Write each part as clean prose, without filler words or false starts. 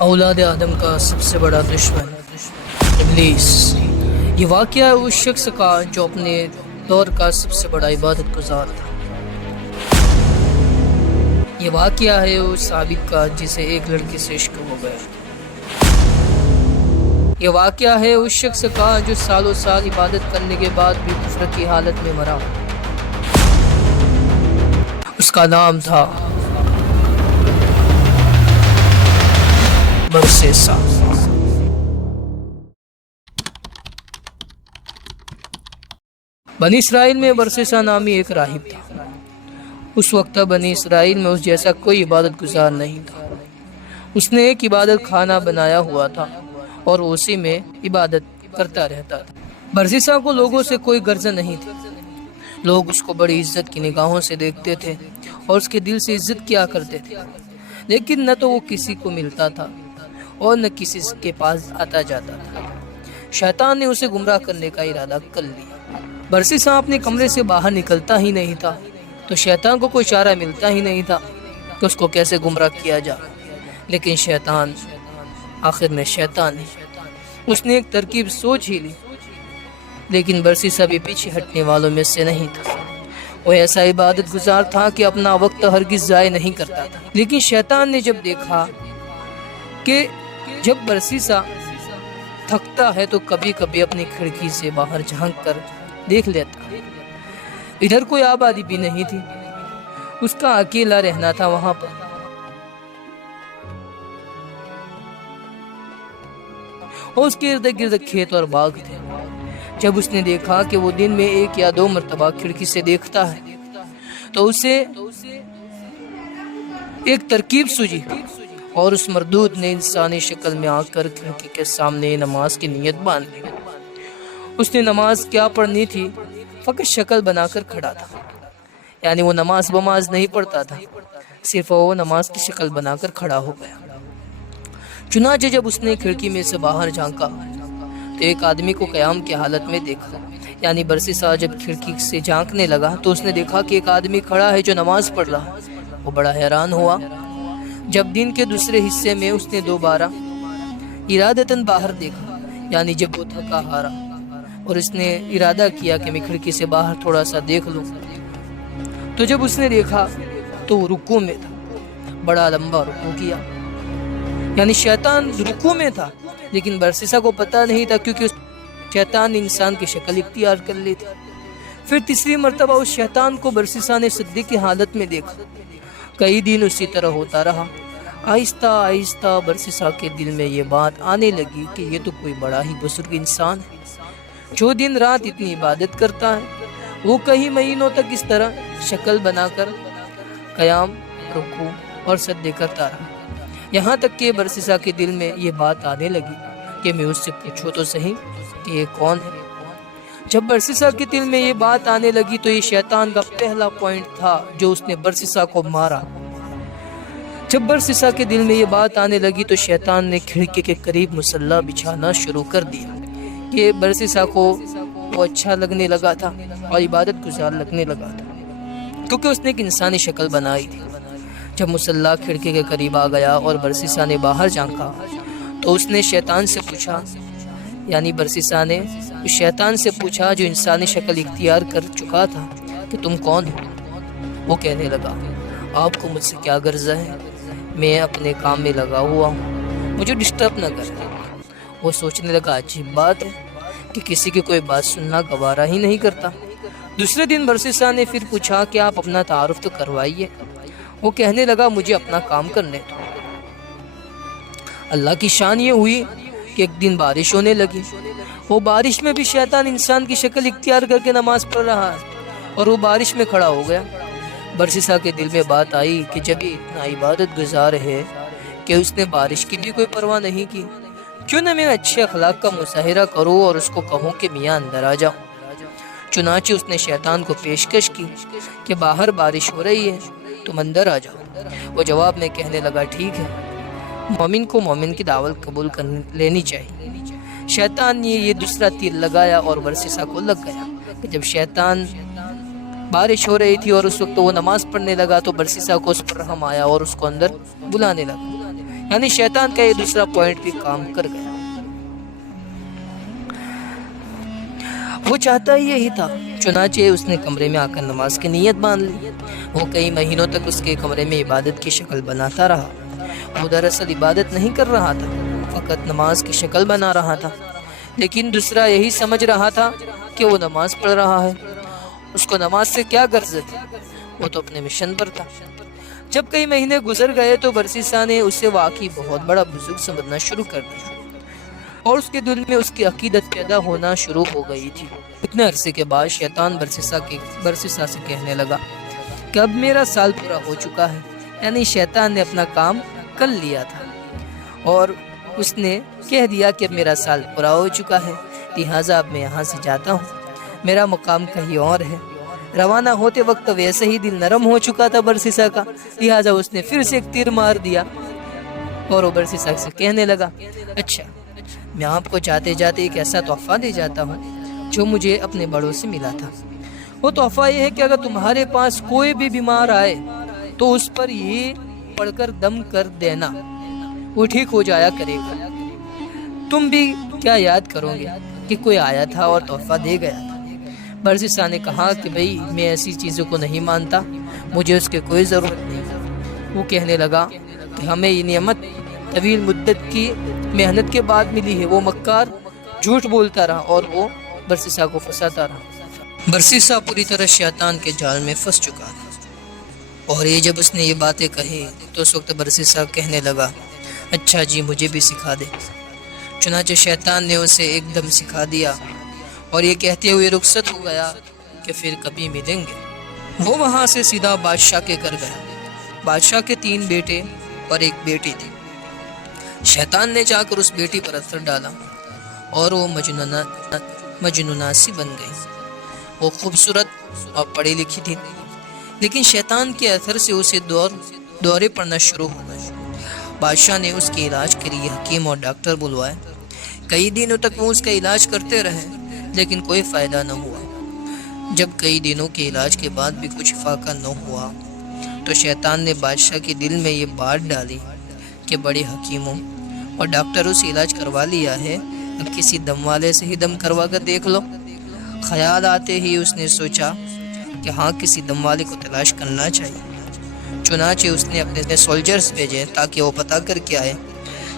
اولاد آدم کا سب سے بڑا دشمن ابلیس۔ یہ واقعہ اس شخص کا جو اپنے دور کا سب سے بڑا عبادت گزار تھا۔ یہ واقعہ ہے اس عابد کا جسے ایک لڑکی سے عشق ہو گیا۔ یہ واقعہ ہے اس شخص کا جو سالوں سال عبادت کرنے کے بعد بھی کفر کی حالت میں مرا۔ اس کا نام تھا برسیسا۔ بنی اسرائیل میں برسیسا نامی ایک راہب تھا۔ اس وقت بنی اسرائیل میں اس جیسا کوئی عبادت گزار نہیں تھا۔ اس نے ایک عبادت خانہ بنایا ہوا تھا اور اسی میں عبادت کرتا رہتا تھا۔ برسیسا کو لوگوں سے کوئی غرض نہیں تھی۔ لوگ اس کو بڑی عزت کی نگاہوں سے دیکھتے تھے اور اس کے دل سے عزت کیا کرتے تھے، لیکن نہ تو وہ کسی کو ملتا تھا اور نہ کسی کے پاس آتا جاتا تھا۔ شیطان نے اسے گمراہ کرنے کا ارادہ کر لیا۔ برسیسا اپنے کمرے سے باہر نکلتا ہی نہیں تھا تو شیطان کو کوئی چارہ ملتا ہی نہیں تھا کہ اس کو کیسے گمراہ کیا جائے۔ لیکن شیطان ہے۔ اس نے ایک ترکیب سوچ ہی لی، لیکن برسیسا بھی پیچھے ہٹنے والوں میں سے نہیں تھا۔ وہ ایسا عبادت گزار تھا کہ اپنا وقت ہرگز ضائع نہیں کرتا تھا۔ لیکن شیطان نے جب دیکھا کہ جب برسیسا تھکتا ہے تو کبھی کبھی اپنی کھڑکی سے باہر جھانک کر دیکھ لیتا، ادھر کوئی آبادی بھی نہیں تھی، اس کا اکیلا رہنا تھا وہاں پر۔ اور اس کے ارد گرد کھیت اور باغ تھے۔ جب اس نے دیکھا کہ وہ دن میں 1 یا 2 مرتبہ کھڑکی سے دیکھتا ہے تو اسے ایک ترکیب سوجی اور اس مردود نے انسانی شکل میں آ کر کھڑکی کے سامنے نماز کی نیت باندھ لی۔ اس نے نماز کیا پڑھنی تھی، فقط شکل بنا کر کھڑا تھا، یعنی وہ نماز بماز نہیں پڑھتا تھا، صرف وہ نماز کی شکل بنا کر کھڑا ہو گیا۔ چنانچہ جب اس نے کھڑکی میں سے باہر جھانکا تو ایک آدمی کو قیام کی حالت میں دیکھا، یعنی برسیسا جب کھڑکی سے جھانکنے لگا تو اس نے دیکھا کہ ایک آدمی کھڑا ہے جو نماز پڑھ رہا ہے۔ وہ بڑا حیران ہوا۔ جب دن کے دوسرے حصے میں اس نے دوبارہ ارادتاً باہر دیکھا، یعنی جب وہ تھکا ہارا، اور اس نے ارادہ کیا کہ میں کھڑکی سے باہر تھوڑا سا دیکھ لوں، تو جب اس نے دیکھا تو وہ رکوع میں تھا۔ بڑا لمبا رکوع کیا، یعنی شیطان رکوع میں تھا، لیکن برسیسا کو پتہ نہیں تھا کیونکہ شیطان نے انسان کی شکل اختیار کر لی تھی۔ پھر تیسری مرتبہ اس شیطان کو برسیسا نے سجدے کی حالت میں دیکھا۔ کئی دن اسی طرح ہوتا رہا۔ آہستہ آہستہ برسیسا کے دل میں یہ بات آنے لگی کہ یہ تو کوئی بڑا ہی بزرگ انسان ہے جو دن رات اتنی عبادت کرتا ہے۔ وہ کئی مہینوں تک اس طرح شکل بنا کر قیام، رکوع اور سجدے کرتا رہا، یہاں تک کہ برسیسا کے دل میں یہ بات آنے لگی کہ میں اس سے پوچھوں تو صحیح کہ یہ کون ہے۔ جب برسیسا کے دل میں یہ بات آنے لگی تو یہ شیطان کا پہلا پوائنٹ تھا جو اس نے برسیسا کو مارا۔ جب برسیسا کے دل میں یہ بات آنے لگی تو شیطان نے کھڑکی کے قریب مصلی بچھانا شروع کر دیا۔ یہ برسیسا کو وہ اچھا لگنے لگا تھا اور عبادت گزار لگنے لگا تھا، کیونکہ اس نے ایک انسانی شکل بنائی تھی۔ جب مصلی کھڑکی کے قریب آ گیا اور برسیسا نے باہر جھانکا تو اس نے شیطان سے پوچھا، یعنی برسیسا نے اس شیطان سے پوچھا جو انسانی شکل اختیار کر چکا تھا کہ تم کون ہو؟ وہ کہنے لگا، آپ کو مجھ سے کیا غرض ہے؟ میں اپنے کام میں لگا ہوا ہوں، مجھے ڈسٹرب نہ کریں۔ وہ سوچنے لگا، عجیب بات ہے کہ کسی کی کوئی بات سننا گوارا ہی نہیں کرتا۔ دوسرے دن برسیسا نے پھر پوچھا کہ آپ اپنا تعارف تو کروائیے۔ وہ کہنے لگا، مجھے اپنا کام کرنے دو۔ اللہ کی شان یہ ہوئی کہ ایک دن بارش ہونے لگی۔ وہ بارش میں بھی شیطان انسان کی شکل اختیار کر کے نماز پڑھ رہا ہے اور وہ بارش میں کھڑا ہو گیا۔ برسیسا کے دل میں بات آئی کہ جب یہ اتنا عبادت گزار ہے کہ اس نے بارش کی بھی کوئی پرواہ نہیں کی، کیوں نہ میں اچھے اخلاق کا مظاہرہ کروں اور اس کو کہوں کہ میاں اندر آ جاؤ۔ چنانچہ اس نے شیطان کو پیشکش کی کہ باہر بارش ہو رہی ہے، تم اندر آ جاؤ۔ وہ جواب میں کہنے لگا، ٹھیک ہے، مومن کو مومن کی دعوت قبول کر لینی چاہیے۔ شیطان نے یہ دوسرا تیر لگایا اور برسیسا کو لگ گیا کہ جب شیطان بارش ہو رہی تھی اور اس وقت وہ نماز پڑھنے لگا تو برسیسا کو اس پر رحم آیا اور اس کو اندر بلانے لگا، یعنی شیطان کا یہ دوسرا پوائنٹ بھی کام کر گیا۔ وہ چاہتا ہی یہی تھا، چنانچہ اس نے کمرے میں آ کر نماز کی نیت باندھ لی۔ وہ کئی مہینوں تک اس کے کمرے میں عبادت کی شکل بناتا رہا۔ وہ دراصل عبادت نہیں کر رہا تھا، فقط نماز کی شکل بنا رہا تھا، لیکن دوسرا یہی سمجھ رہا تھا کہ وہ نماز پڑھ رہا ہے۔ اس کو نماز سے کیا غرض تھی، وہ تو اپنے مشن پر تھا۔ جب کئی مہینے گزر گئے تو برسیسا نے اسے واقعی بہت بڑا بزرگ سمجھنا شروع کر دیا، اور اس کے دل میں اس کی عقیدت پیدا ہونا شروع ہو گئی تھی۔ اتنے عرصے کے بعد شیطان برسیسا سے کہنے لگا کہ اب میرا سال پورا ہو چکا ہے، یعنی شیطان نے اپنا کام کر لیا تھا، اور اس نے کہہ دیا کہ اب میرا سال پورا ہو چکا ہے، لہٰذا اب میں یہاں سے جاتا ہوں، میرا مقام کہیں اور ہے۔ روانہ ہوتے وقت ویسے ہی دل نرم ہو چکا تھا برسیسا کا، لہٰذا اس نے پھر سے ایک تیر مار دیا، اور وہ برسیسا سے کہنے لگا، اچھا میں آپ کو جاتے جاتے ایک ایسا تحفہ دے جاتا ہوں جو مجھے اپنے بڑوں سے ملا تھا۔ وہ تحفہ یہ ہے کہ اگر تمہارے پاس کوئی بھی بیمار آئے تو اس پر یہ پڑھ کر دم کر دینا، وہ ٹھیک ہو جایا کرے گا۔ تم بھی کیا یاد کرو گے کہ کوئی آیا تھا اور تحفہ دے گیا تھا؟ برسیسا نے کہا کہ بھئی میں ایسی چیزوں کو نہیں مانتا، مجھے اس کی کوئی ضرورت نہیں۔ وہ کہنے لگا کہ ہمیں یہ نعمت طویل مدت کی محنت کے بعد ملی ہے۔ وہ مکار جھوٹ بولتا رہا اور وہ برسیسا کو پھنساتا رہا۔ برسیسا پوری طرح شیطان کے جال میں پھنس چکا تھا، اور یہ جب اس نے یہ باتیں کہی تو اس وقت برسیسا کہنے لگا، اچھا جی مجھے بھی سکھا دے۔ چنانچہ شیطان نے اسے ایک دم سکھا دیا، اور یہ کہتے ہوئے رخصت ہو گیا کہ پھر کبھی ملیں گے۔ وہ وہاں سے سیدھا بادشاہ کے گھر گیا۔ بادشاہ کے 3 بیٹے اور 1 بیٹی تھی۔ شیطان نے جا کر اس بیٹی پر اثر ڈالا اور وہ مجنونہ سی بن گئی۔ وہ خوبصورت اور پڑھی لکھی تھی، لیکن شیطان کے اثر سے اسے دورے پڑنا شروع ہو گئے۔ بادشاہ نے اس کے علاج کے لیے حکیم اور ڈاکٹر بلوائے۔ کئی دنوں تک وہ اس کا علاج کرتے رہے، لیکن کوئی فائدہ نہ ہوا۔ جب کئی دنوں کے علاج کے بعد بھی کچھ فائدہ نہ ہوا تو شیطان نے بادشاہ کے دل میں یہ بات ڈالی کہ بڑے حکیموں اور ڈاکٹروں سے علاج کروا لیا ہے، اب کسی دم والے سے ہی دم کروا کر دیکھ لو۔ خیال آتے ہی اس نے سوچا کہ ہاں کسی دم والے کو تلاش کرنا چاہیے۔ چنانچہ اس نے اپنے سولجرز بھیجے تاکہ وہ پتہ کر کے آئے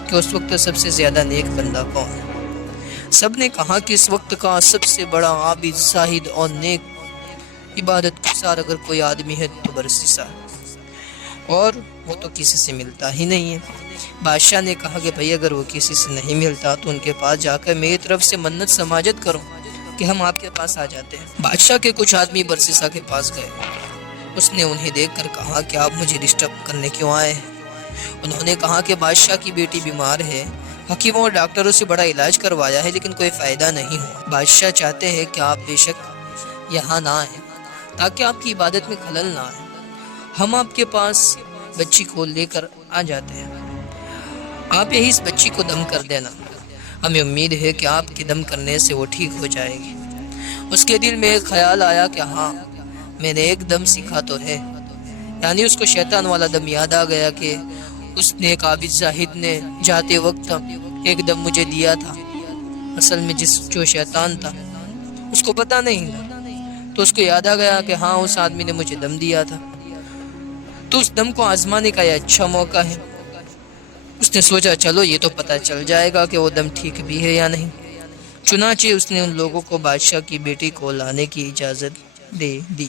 کہ اس وقت سب سے زیادہ نیک بندہ کون ہے۔ سب نے کہا کہ اس وقت کا سب سے بڑا عابد، زاہد اور نیک عبادت گزار اگر کوئی آدمی ہے تو برسیسا، اور وہ تو کسی سے ملتا ہی نہیں ہے۔ بادشاہ نے کہا کہ بھئی اگر وہ کسی سے نہیں ملتا تو ان کے پاس جا کر میری طرف سے منت سماجت کرو کہ ہم آپ کے پاس آ جاتے ہیں۔ بادشاہ کے کچھ آدمی برسیسا کے پاس گئے۔ اس نے انہیں دیکھ کر کہا کہ آپ مجھے ڈسٹرب کرنے کیوں آئے ہیں؟ انہوں نے کہا کہ بادشاہ کی بیٹی بیمار ہے، حکیموں اور ڈاکٹروں سے بڑا علاج کروایا ہے لیکن کوئی فائدہ نہیں ہوا۔ بادشاہ چاہتے ہیں کہ آپ بے شک یہاں نہ آئیں تاکہ آپ کی عبادت میں خلل نہ آئے۔ ہم آپ کے پاس بچی کو لے کر آ جاتے ہیں، آپ یہی اس بچی کو دم کر دینا، ہمیں امید ہے کہ آپ کے دم کرنے سے وہ ٹھیک ہو جائے گی۔ اس کے دل میں ایک خیال آیا کہ ہاں میں نے ایک دم سیکھا تو ہے، یعنی اس کو شیطان والا دم یاد آ گیا کہ اس نے ایک عابد زاہد نے جاتے وقت ایک دم مجھے دیا تھا۔ اصل میں جو شیطان تھا اس کو پتہ نہیں تھا، تو اس کو یاد آ گیا کہ ہاں اس آدمی نے مجھے دم دیا تھا، تو اس دم کو آزمانے کا یہ اچھا موقع ہے۔ اس نے سوچا چلو یہ تو پتہ چل جائے گا کہ وہ دم ٹھیک بھی ہے یا نہیں۔ چنانچہ اس نے ان لوگوں کو بادشاہ کی بیٹی کو لانے کی اجازت دے دی۔